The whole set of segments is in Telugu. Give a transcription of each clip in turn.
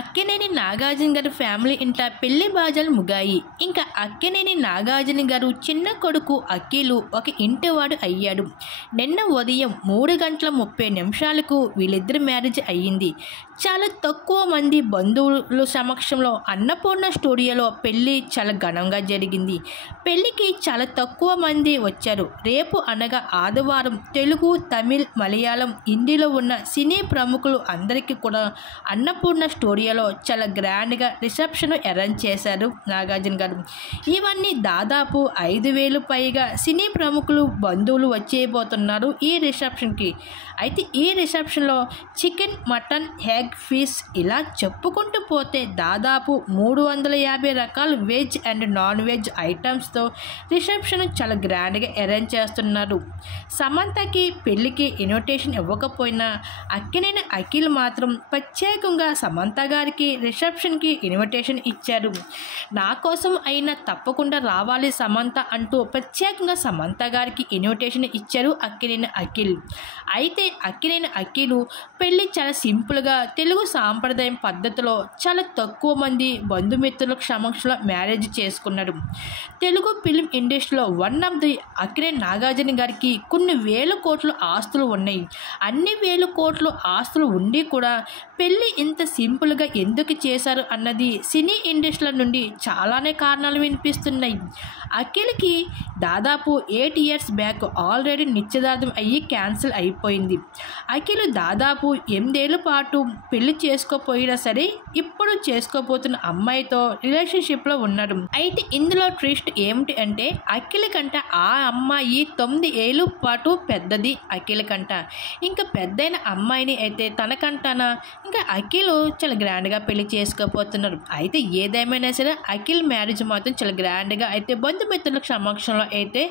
అక్కినేని నాగార్జున గారి ఫ్యామిలీ ఇంట పెళ్లి బాజాలు ముగాయి. ఇంకా అక్కినేని నాగార్జున గారు చిన్న కొడుకు అఖిలు ఒక ఇంటివాడు అయ్యాడు. నిన్న ఉదయం 3:30 వీళ్ళిద్దరి మ్యారేజ్ అయ్యింది. చాలా తక్కువ మంది బంధువుల సమక్షంలో అన్నపూర్ణ స్టూడియోలో పెళ్లి చాలా ఘనంగా జరిగింది. పెళ్లికి చాలా తక్కువ మంది వచ్చారు. రేపు అనగా ఆదివారం తెలుగు, తమిళ్, మలయాళం, హిందీలో ఉన్న సినీ ప్రముఖులు అందరికీ కూడా అన్నపూర్ణ స్టూడియోలో చాలా గ్రాండ్గా రిసెప్షన్ అరేంజ్ చేశారు నాగార్జున గారు. ఇవన్నీ దాదాపు 5,000 పైగా సినీ ప్రముఖులు బంధువులు వచ్చేయబోతున్నారు ఈ రిసెప్షన్కి. అయితే ఈ రిసెప్షన్లో చికెన్, మటన్, ఎగ్, ఫిష్ ఇలా చెప్పుకుంటూ పోతే దాదాపు 350 రకాల వెజ్ అండ్ నాన్ వెజ్ ఐటమ్స్తో రిసెప్షన్ చాలా గ్రాండ్గా అరేంజ్ చేస్తున్నారు. సమంతకి పెళ్లికి ఇన్విటేషన్ ఇవ్వకపోయినా అక్కినేని అఖిల్ మాత్రం ప్రత్యేకంగా సమంత గారికి రిసెప్షన్కి ఇన్విటేషన్ ఇచ్చారు. నా కోసం అయినా తప్పకుండా రావాలి సమంత అంటూ ప్రత్యేకంగా సమంత గారికి ఇన్విటేషన్ ఇచ్చారు అక్కినేని అఖిల్. అయితే అక్కినేని అఖిల్ పెళ్ళి చాలా సింపుల్గా తెలుగు సాంప్రదాయం పద్ధతిలో చాలా తక్కువ మంది బంధుమిత్రుల సమక్షంలో మ్యారేజ్ చేసుకున్నాడు. తెలుగు ఫిలిం ఇండస్ట్రీలో one of the Akkineni Nagarjuna గారికి కొన్ని వేల కోట్ల ఆస్తులు ఉన్నాయి. అన్ని వేల కోట్ల ఆస్తులు ఉండి కూడా పెళ్ళి ఇంత సింపుల్గా ఎందుకు చేశారు అన్నది సినీ ఇండస్ట్రీల నుండి చాలానే కారణాలు వినిపిస్తున్నాయి. అఖిల్కి దాదాపు 8 years బ్యాక్ ఆల్రెడీ నిశ్చితార్థం అయ్యి క్యాన్సిల్ అయిపోయింది. అఖిల్ దాదాపు 8 ఏళ్ల పాటు పెళ్లి చేసుకోపోయినా సరే ఇప్పుడు చేసుకోబోతున్న అమ్మాయితో రిలేషన్షిప్లో ఉన్నాడు. అయితే ఇందులో ట్విస్ట్ ఏమిటి అంటే అఖిల్ కంట ఆ అమ్మాయి 9 ఏళ్ల పాటు పెద్దది అఖిల్ కంట. ఇంకా పెద్దైన అమ్మాయిని అయితే తనకంటానా ఇంకా అఖిల్ చాలా గ్రాండ్గా పెళ్లి చేసుకోబోతున్నారు. అయితే ఏదేమైనా సరే అఖిల్ మ్యారేజ్ మాత్రం చాలా గ్రాండ్గా అయితే బంధుమిత్రుల సమక్షంలో అయితే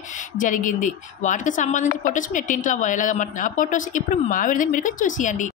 జరిగింది. వాటికి సంబంధించిన ఫొటోస్ నెట్టింట్లో వైరల్గా మాట్లాడిన ఆ ఫొటోస్ ఇప్పుడు మా విడుదల మీరు చూసియండి.